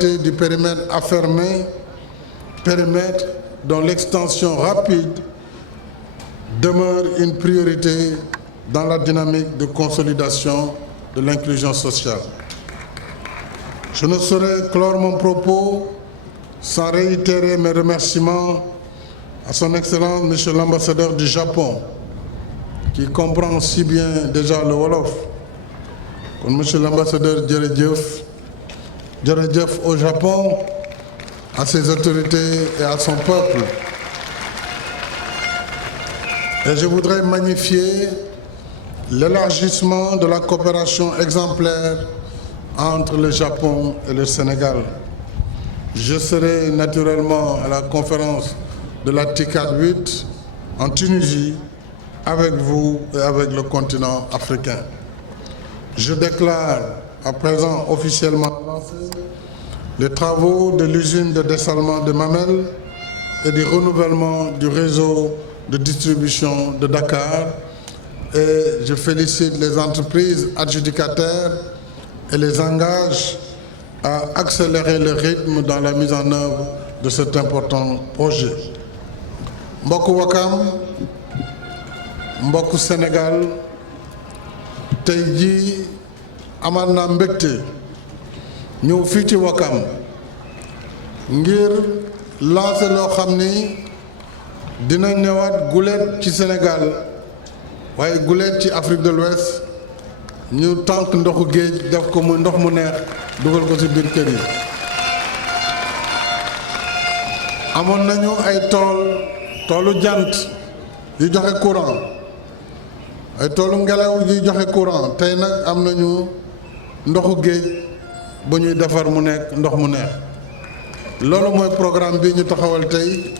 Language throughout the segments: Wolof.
du périmètre affermé, périmètre dont l'extension rapide demeure une priorité dans la dynamique de consolidation de l'inclusion sociale. Je ne saurais clore mon propos sans réitérer mes remerciements à son Excellence Monsieur l'ambassadeur du Japon, qui comprend si bien déjà le Wolof. Comme Monsieur l'ambassadeur jërëjëf au Japon, à ses autorités et à son peuple. Et je voudrais magnifier l'élargissement de la coopération exemplaire entre le Japon et le Sénégal. Je serai naturellement à la conférence de la TICAD 8 en Tunisie avec vous et avec le continent africain. Je déclare à présent officiellement lancés les travaux de l'usine de dessalement de Mamelles et du renouvellement du réseau de distribution de Dakar, et je félicite les entreprises adjudicataires et les engage à accélérer le rythme dans la mise en œuvre de cet important projet. Mbokku Wakam, mbokku Sénégal, tey jii amaan naa mbégte ñëw fii ci Wakam ngir lancer loo xam ni dina ñëwaat guleet ci Sénégal waaye guleet ci Afrique de l'Ouest ñu tànk ndoxu géej def ko muy ndox mu neex dugal ko ci biir kër yi. amoon nañu ay toolu jant yu joxe courant, ay toolu ngelaw yuy joxe courant, tey nag am nañu ndoxu géej bu ñuy defar mu nekk ndox mu neex. loolu mooy programme bi ñu taxawal tey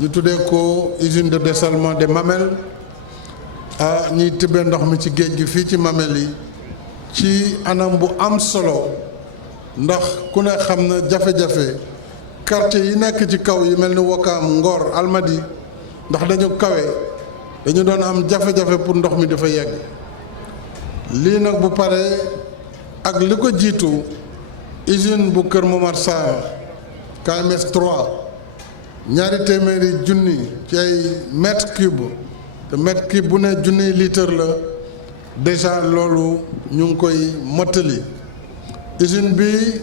ñu tuddee ko usine de dessalement des Mamelles ñuy tibbee ndox mi ci géej gi fii ci Mamelles yi ci anam bu am solo, ndax ku ne xam na jafe-jafe quartier yi nekk ci kaw yi mel ni Wakaam, Ngor, Almadi, ndax dañu kawe, dañu doon am jafe-jafe pour ndox mi dafa yegg. lii nag bu paree ak li ko jiitu usine bu Kër Momar Sarr KMS 3 ñaari téeméeri junni ci ay mètre cube, te mètre cube bu ne junniy litre la. déjà loolu ñu ngi koy mottali. usine bi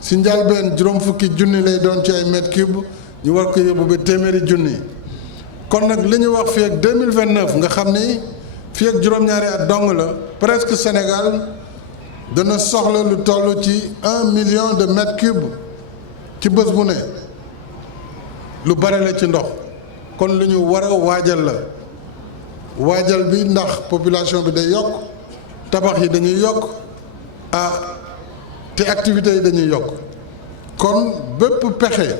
si njalbeen juróom fukki junni lay doon ci ay mètre cube, ñu war ko yóbbu ba téeméeri junni. kon nag li ñu wax fii ak 2029 nga xam ni fii ak juróom-ñaari at dong la, presque Sénégal dana soxla lu toll ci 1 million de mètres cubes ci bés bu ne. lu bare la ci ndox, kon lu ñu war a waajal la. waajal bi ndax population bi day yokk, tabax yi dañuy yokk te activités yi dañuy yokk. kon bépp pexe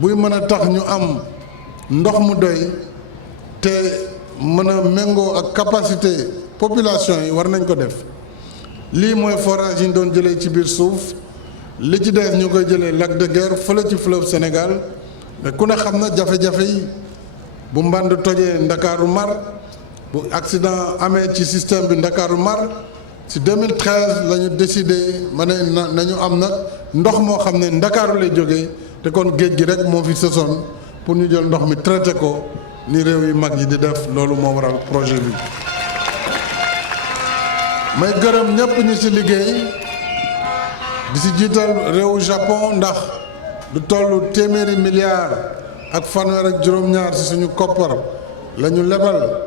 buy mën a tax ñu am ndox mu doy te mën a méngoo ak capacité population yi war nañ ko def. lii mooy forage yi ñu doon jëlee ci biir suuf, li ci des ñu koy jëlee lac de Guiers fële ci fleuve Sénégal, mais ku ne xam na jafe-jafe yi. bu mband tojee Ndakaaru mar, bu accident amee ci système bi Ndakaaru mar, ci 2013 la ñu décidé ma ne nañu am nag ndox moo xam ne Ndakaaru lay jógee, te kon géej gi rek moo fi sësoon pour ñu jël ndox mi traité ko ni réew yu mag yi di def. loolu moo waral projet bi. may gërëm ñëpp ñu ci liggéey, di ci jiital réewu Japon, ndax du tollu téeméeri milliards ak fanweer ak juróom-ñaar ci suñu koppar la ñu lebal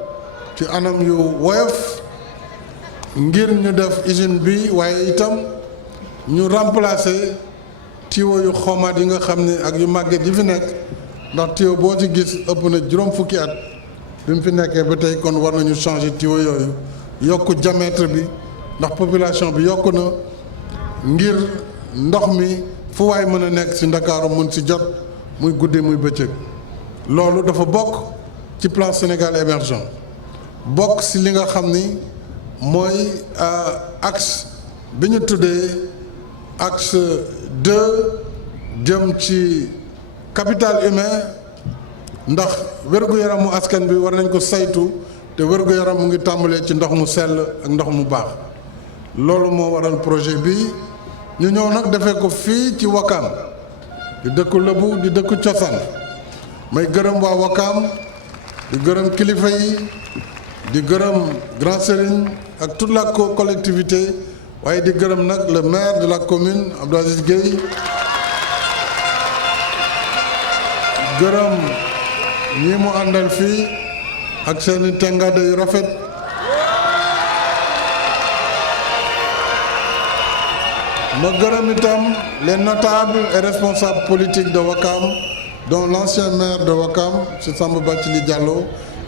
ci anam yu woyof ngir ñu def usine bi, waaye itam ñu remplacer tuyau yu xomaat yi nga xam ne ak yu màgget yi fi nekk, ndax tuyau boo ci gis ëpp na juróom fukki at bi mu fi nekkee ba tey. kon war nañu changer tuyau yooyu, yokku diamètre bi ndax population bi yokku na, ngir ndox mi fu waay mën a nekk ci Ndakaaru mën ci jot, muy guddi muy bëccëg. loolu dafa bokk ci plan Sénégal émergent, bokk ci li nga xam ni mooy axe bi ñu tuddee axe 2 jëm ci capital humain, ndax wér-gu-yaramu askan bi war nañ ko saytu, te wér-gu-yaram mu ngi tàmbalee ci ndox mu sell ak ndox mu baax. loolu moo waral projet bi ñu ñëw nag defee ko fii ci Wakaam di dëkku Lebu di dëkku cosaan may gërëm waa Wakaam di gërëm kilifa yi di gërëm grand sëriñ ak toute la collectivité waaye di gërëm nag le maire de la commune Abdou Aziz Gueye gërëm ñi mu àndal fii ak seeni tengade yu rafet ma gërëm itam les notables et responsables politiques de Wakam dont l'ancien maire de Wakam M. Samba Bathily Diallo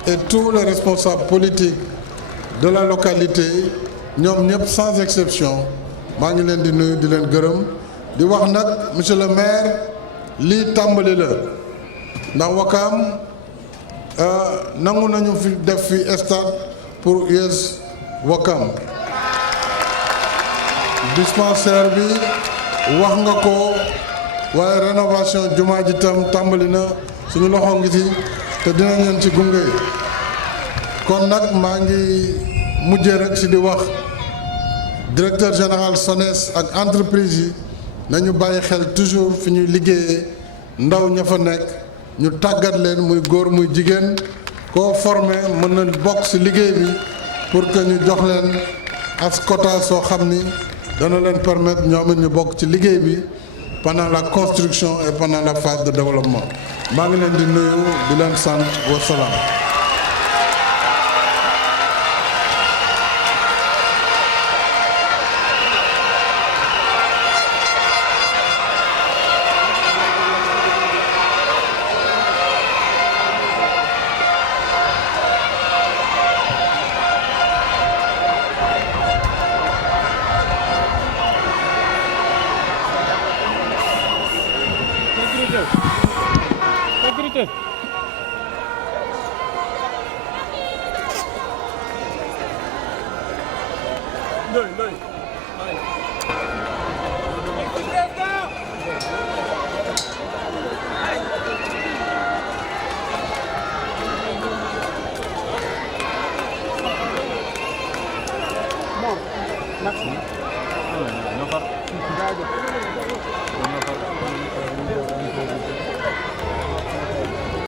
et tous les responsables politiques de la localité ñoom ñëpp sans exception maa ngi leen di nuyu di leen gërëm di wax nag monsieur le maire lii tàmbali la ndax Wakam nangu nañu fi def fi stade pour US Wakam dispensaire bi wax nga ko waaye rénovation jumaa ji tam tàmbali na suñu loxo ngi ci te dinañ leen ci gunge kon nag maa ngi mujjee rek ci di wax directeur général SONES ak entreprise yi nañu bàyyi xel toujours fi ñuy liggéeyee ndaw ña fa nekk ñu tàggat leen muy góor muy jigéen koo formé mën na bokk ci liggéey bi pour que ñu jox leen as quota soo xam ni dana leen permettre ñoom it ñu bokk ci liggéey bi pendant la construction et pendant la phase de développement maa ngi leen di nuyu di leen sant wa salaam. Sécurité. Merci.